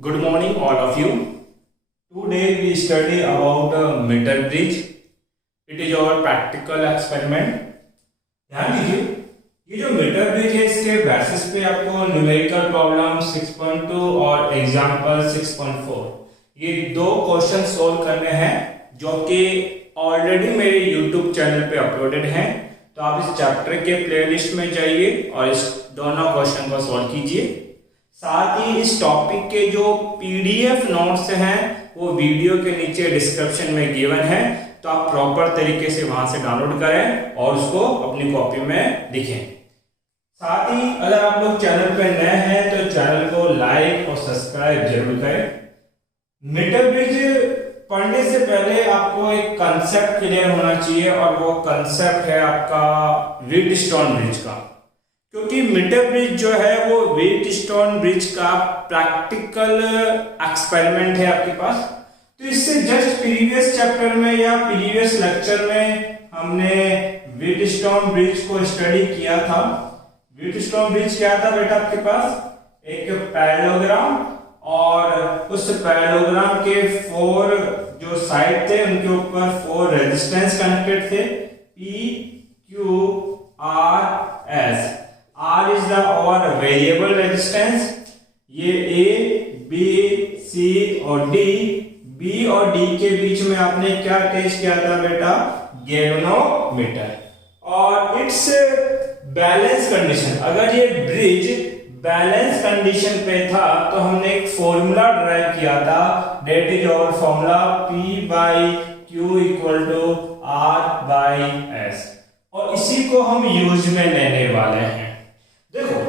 Good morning, all of you. Today we study about meter bridge. It is our practical experiment. ध्यान दीजिए, ये जो metre bridge है इसके बेसिस पे आपको न्यूमेरिकल प्रॉब्लम 6.2 और एग्जाम्पल 6.4 ये दो क्वेश्चन सोल्व करने हैं जो कि ऑलरेडी मेरे YouTube चैनल पे अपलोडेड हैं। तो आप इस चैप्टर के प्लेलिस्ट में जाइए और इस दोनों क्वेश्चन को सोल्व कीजिए। साथ ही इस टॉपिक के जो PDF नोट्स हैं वो वीडियो के नीचे डिस्क्रिप्शन में गिवन है, तो आप प्रॉपर तरीके से वहां से डाउनलोड करें और उसको अपनी कॉपी में लिखें। साथ ही अगर आप लोग चैनल पे नए हैं तो चैनल को लाइक और सब्सक्राइब जरूर करें। मीटर ब्रिज पढ़ने से पहले आपको एक कंसेप्ट क्लियर होना चाहिए और वो कंसेप्ट है आपका व्हीटस्टोन ब्रिज का, क्योंकि मीटर ब्रिज जो है वो व्हीटस्टोन ब्रिज का प्रैक्टिकल एक्सपेरिमेंट है आपके पास। तो इससे जस्ट प्रीवियस चैप्टर में या प्रीवियस लेक्चर में हमने व्हीटस्टोन ब्रिज को स्टडी किया था। व्हीटस्टोन ब्रिज क्या था बेटा आपके पास? एक पैरेललोग्राम और उस पैरेललोग्राम के 4 जो साइड थे उनके ऊपर 4 रेजिस्टेंस कनेक्टेड थे, P, Q, R, S। R is the our variable resistance. ये A, B, C और D, B और D के बीच में आपने क्या टेस्ट किया था बेटा? गैल्वेनोमीटर। और इट्स बैलेंस कंडीशन, अगर ये ब्रिज बैलेंस कंडीशन पे था तो हमने एक फॉर्मूला ड्राइव किया था, that is our formula P by Q equal to R by S, और इसी को हम यूज में लेने वाले हैं। देखो,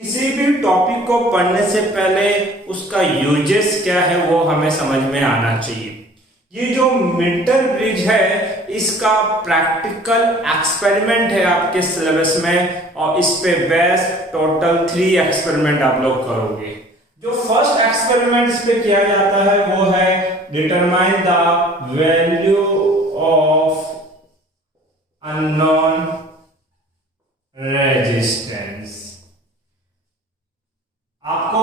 किसी भी टॉपिक को पढ़ने से पहले उसका यूजेस क्या है वो हमें समझ में आना चाहिए। ये जो मीटर ब्रिज है इसका प्रैक्टिकल एक्सपेरिमेंट है आपके सिलेबस में, और इस पे बेस टोटल 3 एक्सपेरिमेंट आप लोग करोगे। जो फर्स्ट एक्सपेरिमेंट इस पे किया जाता है वो है determine the value of unknown resistance. आपको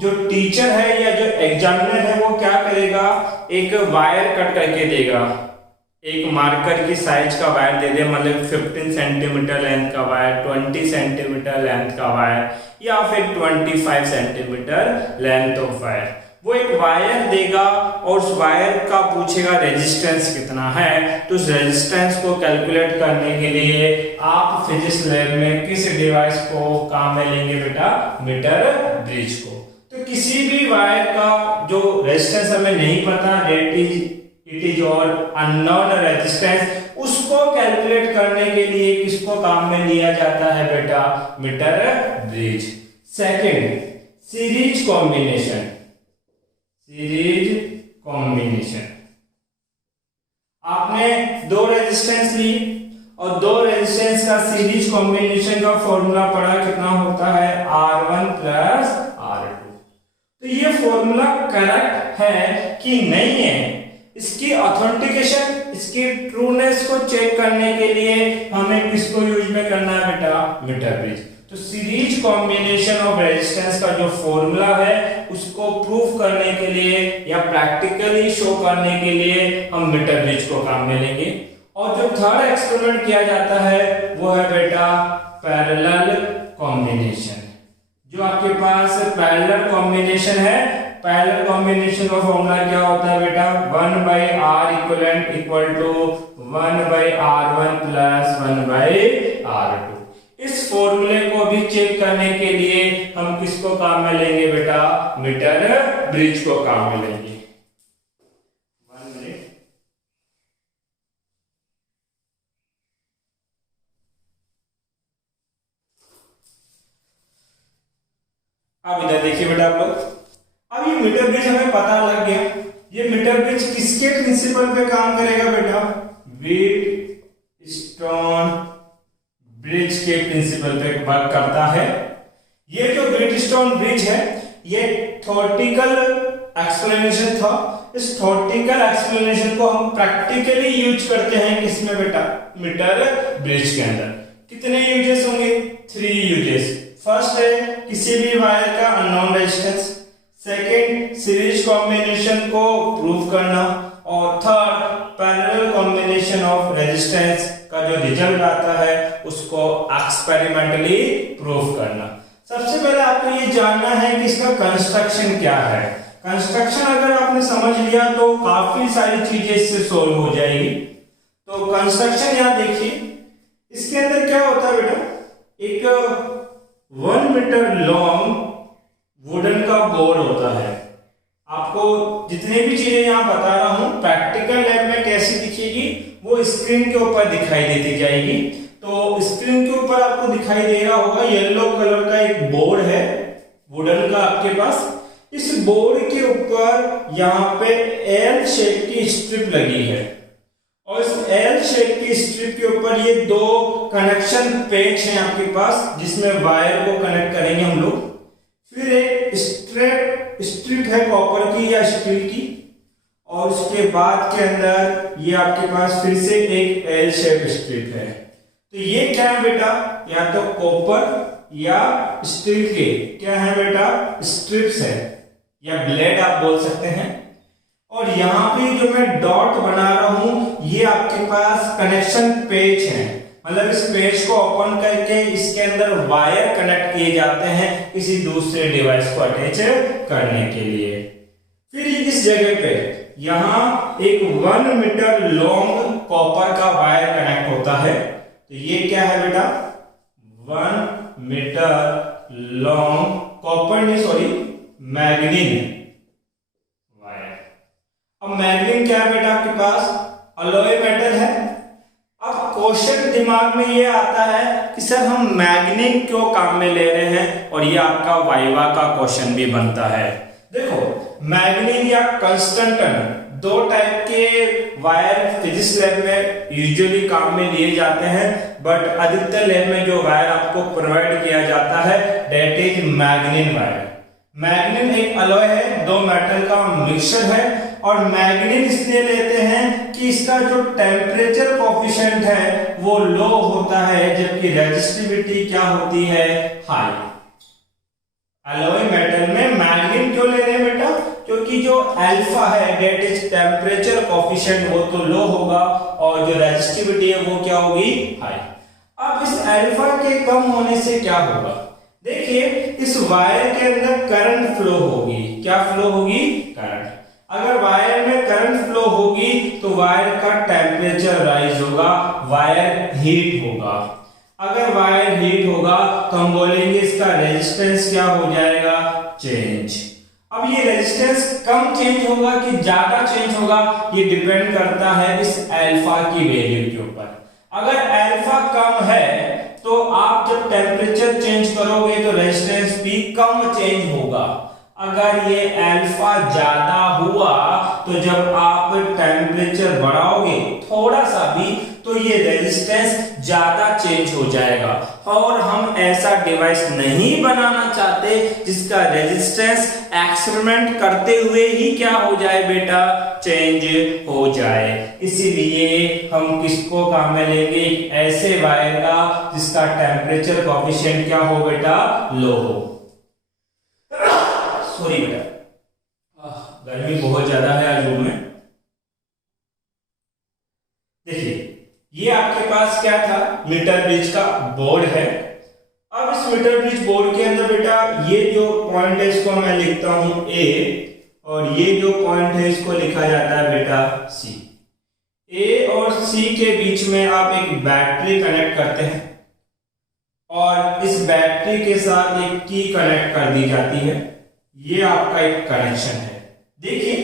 जो टीचर है या जो एग्जामिनर है वो क्या करेगा, एक वायर कट करके देगा, एक मार्कर की साइज का वायर दे दे, मतलब 15 सेंटीमीटर लेंथ का वायर, 20 सेंटीमीटर लेंथ का वायर या फिर 25 सेंटीमीटर लेंथ ऑफ वायर। वो एक वायर देगा और उस वायर का पूछेगा रेजिस्टेंस कितना है। तो उस रेजिस्टेंस को कैलकुलेट करने के लिए आप फिजिक्स लैब में किस डिवाइस को काम में लेंगे बेटा? मीटर ब्रिज को। तो किसी भी वायर का जो रेजिस्टेंस हमें नहीं पता, इट इज और अननोन रेजिस्टेंस, उसको कैलकुलेट करने के लिए किसको काम में लिया जाता है बेटा? Metre bridge. Second, series combination. Series combination, आपने 2 रेजिस्टेंस ली और 2 रेजिस्टेंस का सीरीज कॉम्बिनेशन का फॉर्मूला पढ़ा, कितना होता है? R1 plus R2। तो ये फॉर्मूला करेक्ट है कि नहीं है, इसकी ऑथेंटिकेशन, इसकी ट्रूनेस को चेक करने के लिए हमें किसको यूज में करना है बेटा? Metre bridge. तो सीरीज कॉम्बिनेशन ऑफ रेजिस्टेंस का जो फॉर्मूला है उसको प्रूफ करने के लिए या प्रैक्टिकली शो करने के लिए हम मीटर ब्रिज को काम में लेंगे। और जो थर्ड एक्सपेरिमेंट किया जाता है वो है बेटा पैरेलल कॉम्बिनेशन। जो आपके पास पैरेलल कॉम्बिनेशन है, पैरेलल कॉम्बिनेशन का फॉर्मूला क्या होता है बेटा? 1 by R equivalent equal to 1 by R1 plus 1 by R2। इस फॉर्मूले को भी चेक करने के लिए हम किसको काम में लेंगे बेटा? मीटर ब्रिज को काम में लेंगे। 1 मिनट। अब इधर देखिए बेटा आप लोग, अब ये मीटर ब्रिज हमें पता लग गया। ये मीटर ब्रिज किसके प्रिंसिपल पे काम करेगा बेटा? व्हीटस्टोन ब्रिज के प्रिंसिपल पे वर्क करता है। ये जो व्हीटस्टोन ब्रिज है ये थ्योरेटिकल एक्सप्लेनेशन था। इस थ्योरेटिकल एक्सप्लेनेशन को हम प्रैक्टिकली यूज करते हैं किसमें बेटा? मीटर ब्रिज के अंदर। कितने यूजेस होंगे? 3 यूजेस। फर्स्ट है किसी भी वायर का unknown resistance. Second series combination को प्रूव करना, और third parallel combination of resistance का जो रिजल्ट आता है उसको एक्सपेरिमेंटली प्रूव करना। सबसे पहले आपको ये जानना है कि इसका कंस्ट्रक्शन क्या है। कंस्ट्रक्शन अगर आपने समझ लिया तो काफी सारी चीजें इससे सोल्व हो जाएगी। तो कंस्ट्रक्शन यहां देखिए, इसके अंदर क्या होता है बेटा, एक 1 मीटर लॉन्ग वुडन का बोर्ड होता है। आपको जितने भी चीजें यहां बता रहा हूं प्रैक्टिकल लैब में कैसी दिखेगी वो स्क्रीन के ऊपर दिखाई देती जाएगी। तो स्क्रीन के ऊपर आपको दिखाई दे रहा होगा येलो कलर का एक बोर्ड है वुडन का आपके पास। इस बोर्ड के ऊपर यहाँ पे एल शेप की स्ट्रिप लगी है, और इस एल शेप की स्ट्रिप के ऊपर ये 2 कनेक्शन पेच हैं आपके पास जिसमें वायर को कनेक्ट करेंगे हम लोग। फिर एक स्ट्रिप है कॉपर की या स्टील की, और उसके बाद के अंदर ये आपके पास फिर से एक एल शेप स्ट्रिप है। तो ये क्या है बेटा, या तो कॉपर या स्टील के क्या है बेटा, स्ट्रिप्स है या ब्लेड आप बोल सकते हैं। और यहाँ पे जो मैं डॉट बना रहा हूं ये आपके पास कनेक्शन पेच है, मतलब इस पेज को ओपन करके इसके अंदर वायर कनेक्ट किए जाते हैं किसी दूसरे डिवाइस को अटैच करने के लिए। फिर इस जगह पे यहाँ एक 1 मीटर लॉन्ग कॉपर का वायर कनेक्ट होता है। तो ये क्या है बेटा, 1 मीटर लॉन्ग कॉपर नहीं सॉरी मैग्नीन वायर। अब मैग्नीन क्या है बेटा आपके पास, अलॉय मेटल है। अब क्वेश्चन दिमाग में ये आता है कि सर हम मैग्नीन क्यों काम में ले रहे हैं, और ये आपका वाइवा का क्वेश्चन भी बनता है। देखो मैग्नीन या कंस्टेंटन 2 टाइप के वायर फिजिक्स लैब में यूजुअली काम में लिए जाते हैं, बट अधिकतर लैब में जो वायर आपको प्रोवाइड किया जाता है दैट इज मैग्नीन वायर। मैग्नीन एक अलॉय है, 2 मेटल का मिक्सचर है, और मैग्नीन इसलिए लेते हैं कि इसका जो टेम्परेचर कोफिशिएंट है वो लो होता है, जबकि रेजिस्टिविटी क्या होती है, हाई। अलॉय मेटल में मैग्नीन क्यों ले रहे हैं बेटा, क्योंकि जो अल्फा है दैट इज टेम्परेचर कोफिशिएंट वो तो लो होगा, और जो रेजिस्टिविटी है वो क्या होगी, हाई। अब इस अल्फा के कम होने से क्या होगा, देखिए इस वायर के अंदर करंट फ्लो होगी। क्या फ्लो होगी, करंट। अगर वायर में करंट फ्लो होगी तो वायर का टेम्परेचर राइज होगा, वायर हीट होगा। अगर वायर हीट होगा तो हम बोलेंगे इसका रेजिस्टेंस क्या हो जाएगा, चेंज। अब ये रेजिस्टेंस कम चेंज होगा कि ज्यादा चेंज होगा, ये डिपेंड करता है इस अल्फा की वैल्यू के ऊपर। अगर अल्फा कम है तो आप जब टेम्परेचर चेंज करोगे तो रेजिस्टेंस भी कम चेंज होगा। अगर ये अल्फा ज्यादा हुआ तो जब आप टेम्परेचर बढ़ाओगे थोड़ा सा भी तो ये रेजिस्टेंस ज्यादा चेंज हो जाएगा, और हम ऐसा डिवाइस नहीं बनाना चाहते जिसका रेजिस्टेंस एक्सपेरिमेंट करते हुए ही क्या हो जाए बेटा, चेंज हो जाए। इसीलिए हम किसको काम में लेंगे, ऐसे वायर का जिसका टेम्परेचर कोएफिशिएंट क्या हो बेटा, लो हो। सॉरी बेटा, गर्मी बहुत ज्यादा है आज रूम में। देखिए ये आपके पास क्या था, मीटर ब्रिज का बोर्ड है। अब इस मीटर ब्रिज बोर्ड के अंदर बेटा ये जो पॉइंट है इसको मैं लिखता हूं ए, और ये जो पॉइंट है इसको लिखा जाता है बेटा सी। ए और सी के बीच में आप एक बैटरी कनेक्ट करते हैं, और इस बैटरी के साथ एक की कनेक्ट कर दी जाती है। ये आपका एक कनेक्शन है। देखिए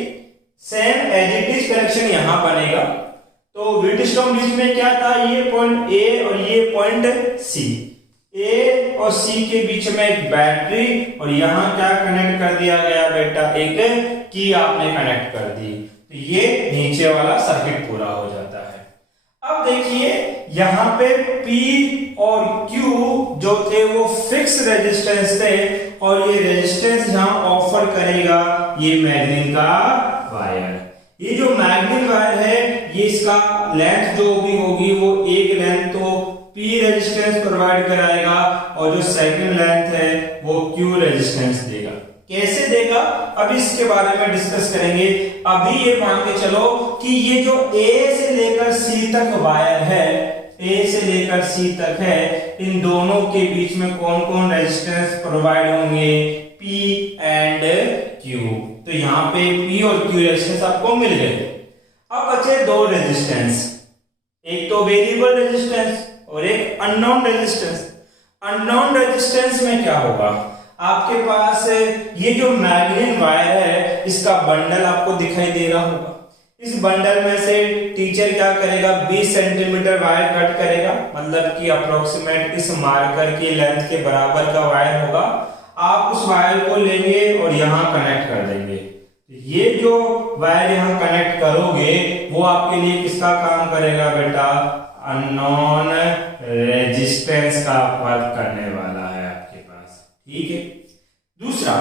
same as it is connection यहां बनेगा। तो व्हीटस्टोन ब्रिज में क्या था, ये पॉइंट ए और ये पॉइंट सी। ए और सी के बीच में एक बैटरी, और यहां क्या कनेक्ट कर दिया गया बेटा, एक की आपने कनेक्ट कर दी। तो ये नीचे वाला सर्किट पूरा हो जाता है। अब देखिए यहां पे P और Q जो थे वो फिक्स रेजिस्टेंस थे, और ये रेजिस्टेंस यहां ऑफर करेगा ये मैग्नीन का वायर। ये जो मैग्नीन वायर है ये इसका लेंथ जो भी होगी वो एक लेंथ तो P रेजिस्टेंस प्रोवाइड कराएगा, और जो सेकंड लेंथ है वो Q रेजिस्टेंस देगा। कैसे देगा अभी इसके बारे में डिस्कस करेंगे। अभी ये मान के चलो कि ये जो ए से लेकर सी तक वायर है, ए से लेकर सी तक है, इन दोनों के बीच में कौन कौन रेजिस्टेंस प्रोवाइड होंगे, P एंड Q। तो यहाँ पे P और Q रेजिस्टेंस आपको मिल गए। अब बचे दो रेजिस्टेंस, एक तो वेरिएबल रेजिस्टेंस और एक अननोन रेजिस्टेंस। अननोन रेजिस्टेंस में क्या होगा, आपके पास ये जो मैग्नेट वायर है इसका बंडल आपको दिखाई दे रहा होगा। इस बंडल में से टीचर क्या करेगा, 20 सेंटीमीटर वायर कट करेगा, मतलब कि अप्रोक्सीमेट इस मार्कर की लेंथ के बराबर का वायर होगा। आप उस वायर को लेंगे और यहाँ कनेक्ट कर देंगे। ये जो वायर यहाँ कनेक्ट करोगे वो आपके लिए किसका काम करेगा बेटा, अननोन रेजिस्टेंस का वर्क करने वाला है आपके पास, ठीक है। दूसरा,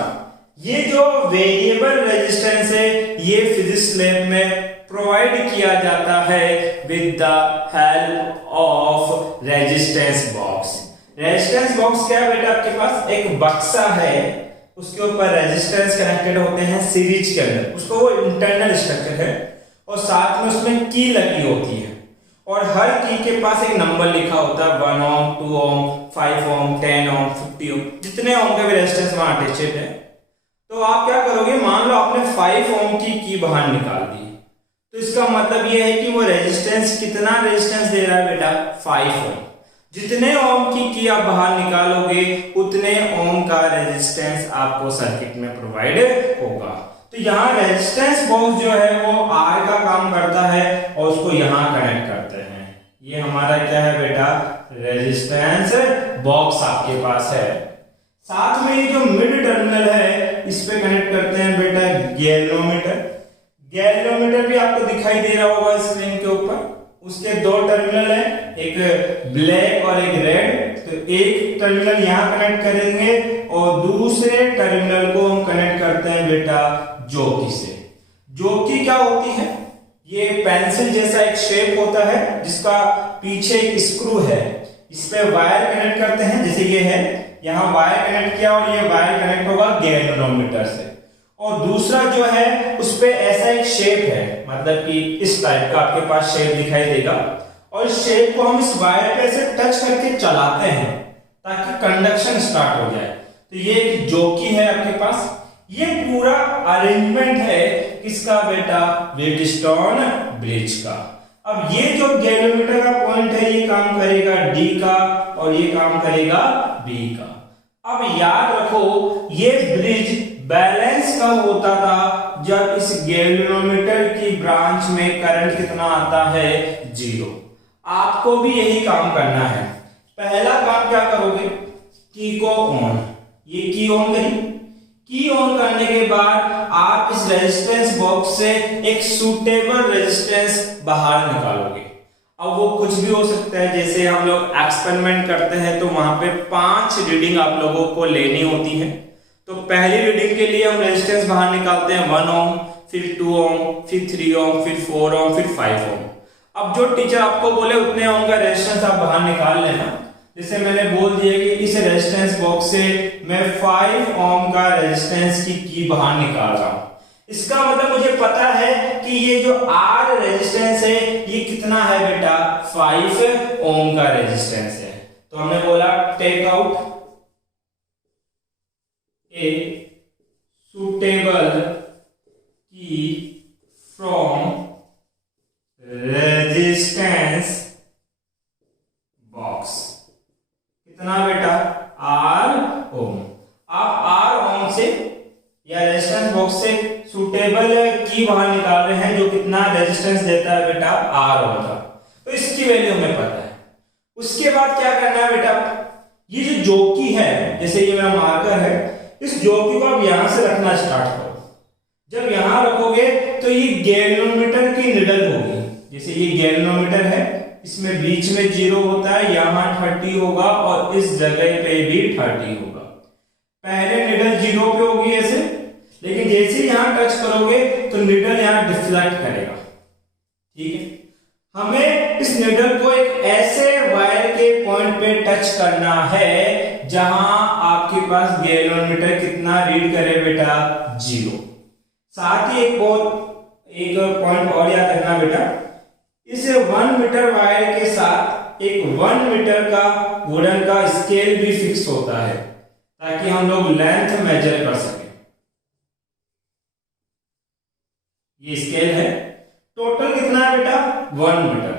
ये जो वेरिएबल रेजिस्टेंस है ये फिजिक्स लैब में प्रोवाइड किया जाता है with the help of resistance box. Resistance box क्या है बेटा, आपके पास एक बक्सा है, उसके ऊपर रेजिस्टेंस कनेक्टेड होते हैं सीरीज के अंदर, उसको वो इंटरनल स्ट्रक्चर है और साथ में उसमें की लगी होती है और हर की के पास एक नंबर लिखा होता है, 1 ओम, 2 ओम, 5 ओम, 10 ओम, 50 ओम, जितने ओम के भी रेजिस्टेंस वहां अटैचड है। तो आप क्या करोगे, मान लो आपने 5 ओम की बाहर निकाल दी, तो इसका मतलब ये है कि वो रेजिस्टेंस कितना रेजिस्टेंस दे रहा है बेटा, 5 ओम। जितने ओम की आप बाहर निकालोगे उतने ओम का रेजिस्टेंस आपको सर्किट में प्रोवाइड होगा। तो यहाँ रेजिस्टेंस बॉक्स जो है वो आर का काम करता है और उसको यहाँ कनेक्ट करते हैं। ये हमारा क्या है बेटा, रेजिस्टेंस बॉक्स आपके पास है। साथ में ये जो मिड टर्मिनल है इस पे कनेक्ट करते हैं बेटा गैल्वेनोमीटर। गैल्वेनोमीटर भी आपको दिखाई दे रहा होगा स्क्रीन के ऊपर। उसके दो टर्मिनल है, एक ब्लैक और एक रेड। तो एक टर्मिनल यहाँ कनेक्ट करेंगे और दूसरे टर्मिनल को हम कनेक्ट करते हैं बेटा जोकी से। जोकी क्या होती है, ये पेंसिल जैसा एक शेप होता है जिसका पीछे एक स्क्रू है, इस पे वायर कनेक्ट करते हैं, जैसे ये है, यहाँ वायर कनेक्ट किया और ये वायर कनेक्ट होगा गैल्वेनोमीटर से। और दूसरा जो है उस पे ऐसा एक शेप है, मतलब कि इस टाइप का आपके पास शेप दिखाई देगा और इस शेप को हम इस वायर पे ऐसे टच करके चलाते हैं ताकि कंडक्शन स्टार्ट हो जाए। तो ये एक जोकी है आपके पास। ये पूरा अरेंजमेंट है किसका बेटा, व्हीटस्टोन ब्रिज का। अब ये जो गैल्वेनोमीटर का पॉइंट है ये काम करेगा डी का और ये काम करेगा बी का। अब याद रखो ये ब्रिज बैलेंस कब होता था, जब इस गैल्वेनोमीटर की ब्रांच में करंट कितना आता है, 0। आपको भी यही काम करना है। पहला काम क्या करोगे, की को ऑन, ये की ऑन करी। की ऑन करने के बाद आप इस रेजिस्टेंस बॉक्स से एक सूटेबल रेजिस्टेंस बाहर निकालोगे। अब वो कुछ भी हो सकता है, जैसे हम लोग एक्सपेरिमेंट करते हैं तो वहां पे 5 रीडिंग आप लोगों को लेनी होती है। तो पहली रीडिंग के लिए हम रेजिस्टेंस बाहर निकालते हैं 1 ओम, फिर 2 ओम, फिर 3 ओम, फिर 4 ओम, फिर 5 ओम। अब जो टीचर आपको बोले उतने ओम का रेजिस्टेंस आप बाहर निकाल लेना। जैसे मैंने बोल दिया कि इस रेजिस्टेंस बॉक्स से मैं 5 ओम का रेजिस्टेंस की बाहर निकाल रहा हूं। इसका मतलब मुझे पता है कि ये जो R रेजिस्टेंस है ये कितना है बेटा, 5 ओम का रेजिस्टेंस है। तो हमने बोला take out a suitable key from resistance box। कितना बेटा, R ओम। आप R ओम से या रेजिस्टेंस बॉक्स से सुटेबल की बाहर निकाल रहे हैं जो कितना रेजिस्टेंस देता है बेटा, R ओम का। तो इसकी वैल्यू हमें पता है। उसके बाद क्या करना है बेटा, ये जो जोकी है, जैसे ये मेरा मार्कर है, इस जोकी को आप यहां से रखना स्टार्ट करो। जब यहां रखोगे तो ये गैल्वेनोमीटर की निडल होगी। जैसे ये गैल्वेनोमीटर है, इसमें बीच में 0 होता है, यहां 30 होगा और इस जगह पे भी 30 होगा। पहले निडल 0 पे होगी ऐसे, लेकिन जैसे यहां टच करोगे तो निडल यहां डिफ्लेक्ट करेगा, ठीक है। हमें इस निडल को एक ऐसे वायर के पॉइंट पे टच करना है जहां आपके पास गैल्वेनोमीटर कितना रीड करे बेटा, 0। साथ ही एक पॉइंट और याद रखना बेटा, इस 1 मीटर वायर के साथ एक 1 मीटर का वुडन का स्केल भी फिक्स होता है ताकि हम लोग लेंथ मेजर कर सकें। ये स्केल है, टोटल कितना है बेटा, 1 मीटर।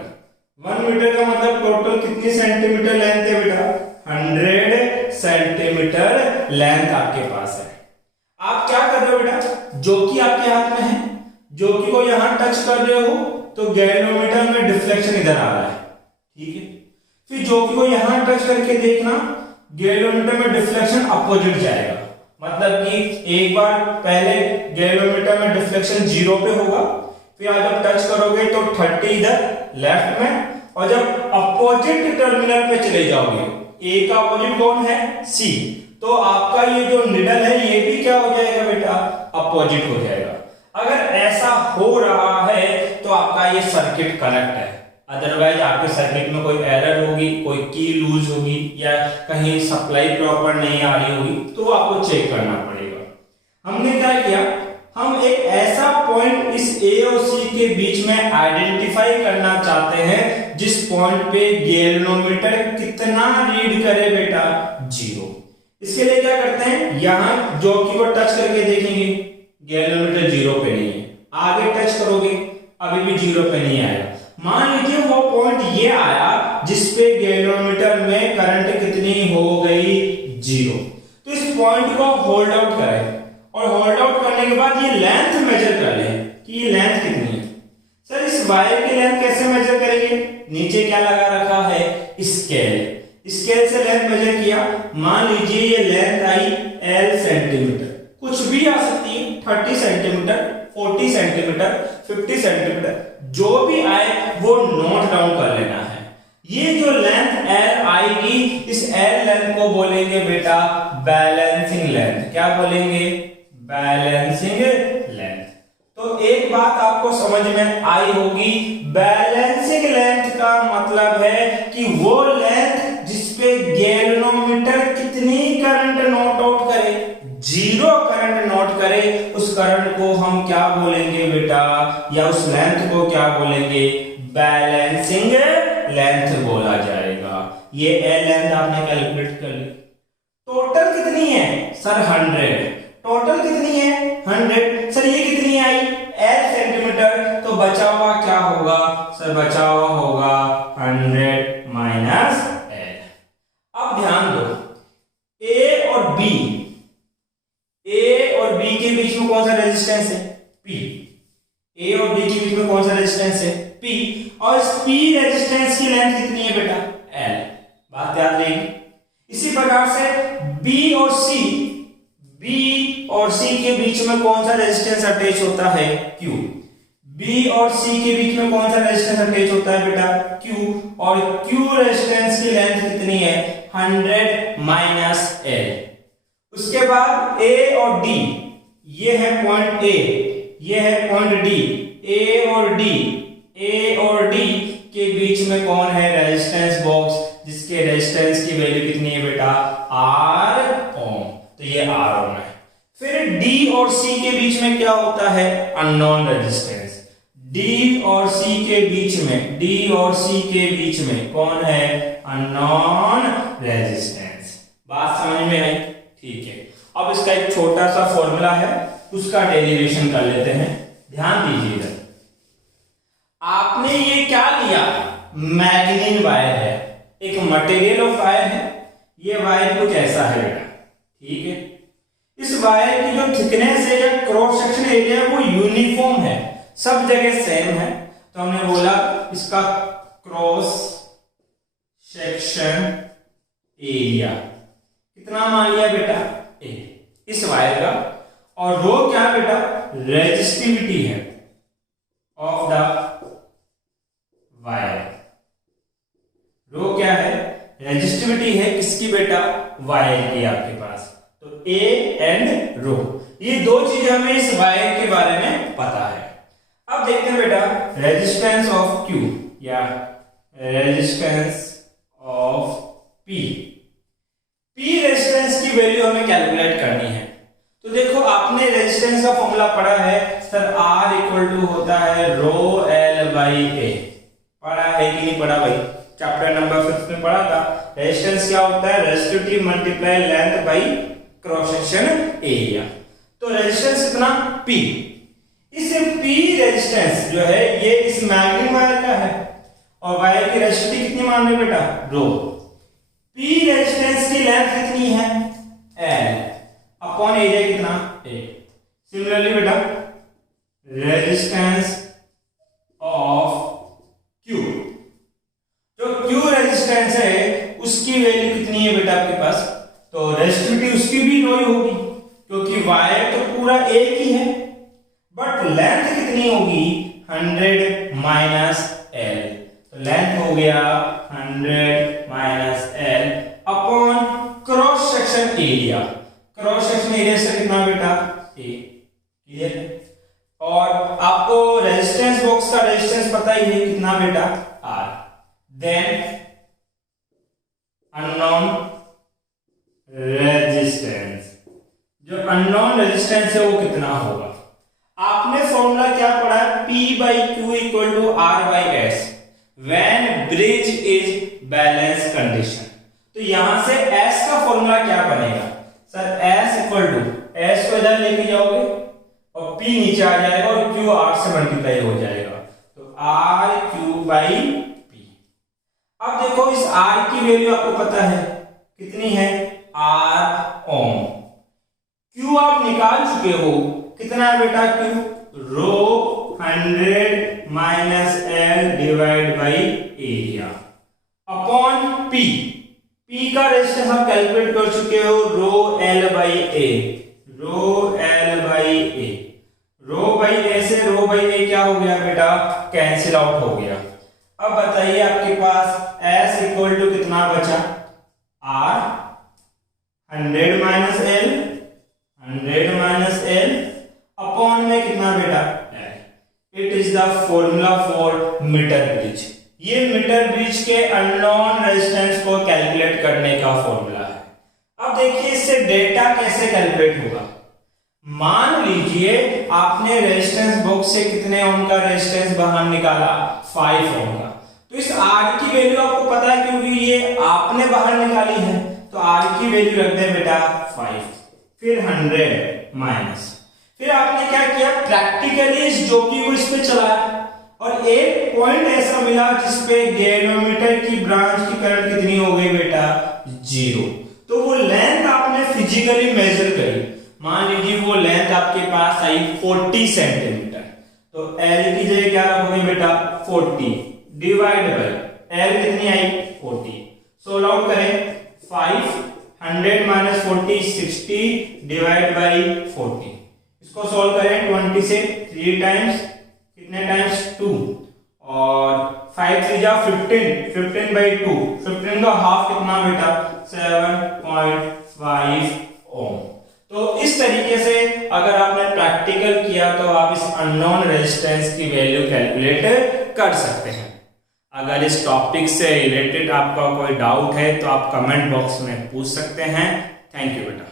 1 मीटर का मतलब टोटल कितनी सेंटीमीटर लेंथ है बेटा, 100 सेंटीमीटर लेंथ आपके पास है। आप क्या कर रहे हो बेटा, जोकी आपके हाथ में है, जोकी को यहां टच कर रहे हो तो गैल्वेनोमीटर में डिफ्लेक्शन इधर आ रहा है, ठीक है। फिर जोकी को यहां टच करके देखना, गैल्वेनोमीटर में डिफ्लेक्शन अपोजिट जाएगा, मतलब कि एक बार पहले गैल्वेनोमीटर में डिफ्लेक्शन 0 पे होगा, फिर आप जब टच करोगे तो 30 इधर लेफ्ट में, और जब अपोजिट टर्मिनल पे चले जाओगे, ए का अपोजिट कौन है, सी, तो आपका ये जो निडल है ये भी क्या हो जाएगा बेटा, अपोजिट हो जाएगा। अगर ऐसा हो रहा है तो आपका ये सर्किट कनेक्ट है, अदरवाइज आपके सर्किट में कोई एरर होगी, कोई की लूज होगी या कहीं सप्लाई प्रॉपर नहीं आ रही होगी, तो आपको चेक करना पड़ेगा। हमने क्या किया, हम एक ऐसा पॉइंट इस ए और सी के बीच में आइडेंटिफाई करना चाहते हैं जिस पॉइंट पे गैल्वेनोमीटर कितना रीड करे बेटा, 0। इसके लिए क्या करते हैं, यहां जोकी को टच करके देखेंगे, गैल्वेनोमीटर 0 पे नहीं है, आगे टच करोगे अभी भी 0 पे नहीं आएगा। मान लीजिए वो पॉइंट ये आया जिसपे गैल्वेनोमीटर में करंट कितनी हो गई, 0। तो इस पॉइंट को होल्ड आउट करें, और होल्ड आउट करने के बाद ये लेंथ मेजर कर लें कि ये लेंथ कितनी है। सर इस वायर की लेंथ कैसे मेजर करेंगे, नीचे क्या लगा रखा है, स्केल, स्केल से लेंथ मेजर किया, मान लीजिए ये लेंथ आई L सेंटीमीटर, कुछ भी आ सकती है, 30 सेंटीमीटर, 40 सेंटीमीटर, 50 सेंटीमीटर, जो भी आए वो नोट डाउन कर लेना है। ये जो लेंथ L आएगी, इस L लेंथ को बोलेंगे बेटा बैलेंसिंग लेंथ। क्या बोलेंगे, बैलेंसिंग लेंथ। तो एक बात आपको समझ में आई होगी, बैलेंसिंग लेंथ का मतलब है कि वो लेंथ जिसपे गैल्वेनोमीटर कितनी करंट नोट आउट करे, 0 करंट नोट करे, उस करंट को हम क्या बोलेंगे बेटा, या उस लेंथ को क्या बोलेंगे, बैलेंसिंग लेंथ बोला जाएगा। ये L लेंथ आपने कैलकुलेट कर ली। टोटल कितनी है सर, 100। टोटल कितनी है, 100। सर ये कितनी आई, L सेंटीमीटर, तो बचा हुआ क्या होगा सर, बचा हुआ होगा 100 माइनस L। अब ध्यान दो, A और B के बीच में कौन सा रेजिस्टेंस है, P। A और B के बीच में कौन सा रेजिस्टेंस है, P, और इस P रेजिस्टेंस की लेंथ कितनी है बेटा, L। बात याद रहेगी। इसी प्रकार से B और C के बीच में कौन सा रेजिस्टेंस अटैच होता है, Q। B और C के बीच में कौन सा रेजिस्टेंस अटैच होता है बेटा, Q, और Q रेजिस्टेंस की लेंथ कितनी है, 100 माइनस L। उसके बाद A और D, ये है पॉइंट A, ये है पॉइंट D, A और D के बीच में कौन है, रेजिस्टेंस बॉक्स, जिसके रेजिस्टेंस की वैल्यू कितनी है बेटा, R ओम, तो ये R ओम है। फिर D और C के बीच में क्या होता है, अननोन रेजिस्टेंस। D और C के बीच में कौन है, अननोन रेजिस्टेंस। बात समझ में आई, ठीक है। अब इसका एक छोटा सा फॉर्मूला है, उसका डेरिवेशन कर लेते हैं, ध्यान दीजिएगा। आपने ये क्या लिया, मैग्नीन वायर है, एक मटेरियल ऑफ वायर है, ये वायर कुछ ऐसा है बेटा, ठीक है। इस वायर की जो थिकनेस है या क्रॉस सेक्शन एरिया है वो यूनिफॉर्म है, सब जगह सेम है, तो हमने बोला इसका क्रॉस सेक्शन एरिया कितना मान लिया बेटा, A इस वायर का, और रो क्या बेटा, रेजिस्टिविटी है ऑफ द वायर। रो क्या है, रेजिस्टिविटी है किसकी बेटा, वायर की आपके पास। तो A एंड रो, ये दो चीजें हमें इस वायर के बारे में पता है। अब देखते हैं बेटा रेजिस्टेंस ऑफ Q। या resistance of P। P resistance की वैल्यू हमें कैलकुलेट करनी है। तो देखो आपने रेजिस्टेंस का फॉर्मूला पढ़ा है सर, R इक्वल टू होता है रो L बाई ए। पढ़ा है कि नहीं पढ़ा भाई? चैप्टर नंबर 5 में पढ़ा था। रेजिस्टेंस क्या होता है? Resistivity multiply length by cross section area. तो रेजिस्टेंस कितना? P। इस P रेजिस्टेंस जो है ये इस मैग्नेटिक वायर का है और वायर की रेजिस्टिविटी कितनी मान रहे बेटा? रो। P रेजिस्टेंस की लेंथ कितनी है? L अपॉन एरिया कितना? A। सिमिलरली बेटा रेजिस्टेंस ऑफ Q, जो Q रेजिस्टेंस है उसकी वैल्यू कितनी है बेटा आपके पास? तो रेजिस्टिविटी उसकी भी रो ही होगी क्योंकि वायर तो पूरा एक ही है, बट लेंथ कितनी होगी? 100 माइनस L। तो लेंथ हो गया 100 minus L upon cross section area. Cross section area से कितना बेटा? A। क्लियर? और आपको रेजिस्टेंस बॉक्स का रेजिस्टेंस पता ही है कितना बेटा? R। देन अननोन रेजिस्टेंस, जो अननोन रेजिस्टेंस है वो कितना होगा? आपने फॉर्मूला क्या पढ़ा है? P by Q equal to R by S when bridge is balance condition. तो यहां से S का फॉर्मूला क्या बनेगा? Sir S equal to, S को इधर लेके जाओगे और P नीचे आ जाएगा और Q R से मल्टीप्लाई हो जाएगा, तो R Q बाई P। अब देखो इस R की वैल्यू आपको पता है कितनी है? R ओम। Q आप निकाल चुके हो, कितना है बेटा Q? Rho 100 minus L divide by area upon P। P का रेजिस्टेंस आप कैलकुलेट कर चुके हो, rho L by A। Rho L by A, rho by A से रो बाई A क्या हो गया बेटा? कैंसिल आउट हो गया। अब बताइए आपके पास S इक्वल टू कितना बचा? R 100 minus L, 100 minus L upon में कितना बेटा? L। It is the formula for metre bridge. ये मीटर ब्रिज के अननोन रेजिस्टेंस को कैलकुलेट करने का फॉर्मूला है। अब देखिए इससे डेटा कैसे कैलकुलेट होगा। मान लीजिए आपने रेजिस्टेंस बॉक्स से कितने ओम का रेजिस्टेंस बाहर निकाला? 5 ओम का। तो इस R की वैल्यू आपको पता है क्योंकि ये आपने बाहर निकाली है, तो R की वैल्यू रखते हैं बेटा 5, फिर 100 माइनस, फिर आपने क्या किया? प्रैक्टिकली इस जॉकी को इस पे चलाया और एक पॉइंट ऐसा मिला जिसपे गैल्वेनोमीटर की ब्रांच की करंट कितनी हो गई बेटा? 0। तो वो लेंथ आपने फिजिकली मेजर करी। मान लीजिए वो लेंथ आपके पास आई 40 सेंटीमीटर, तो L की जगह क्या रखोगे बेटा? 40 डिवाइड बाई L कितनी आई? 40। सोल्व आउट करें, 5 100 माइनस 40 60 डिवाइड बाई 40। इसको सोल्व करें 20 से 3 टाइम्स, कितने टाइम्स? 2, और 5 3 जा 15, 15 बाई 2, 15 का हाफ कितना बेटा? 7.5 ओम। तो इस तरीके से अगर आपने प्रैक्टिकल किया तो आप इस अननोन रेजिस्टेंस की वैल्यू कैलकुलेट कर सकते हैं। अगर इस टॉपिक से रिलेटेड आपका कोई डाउट है तो आप कमेंट बॉक्स में पूछ सकते हैं। थैंक यू बेटा।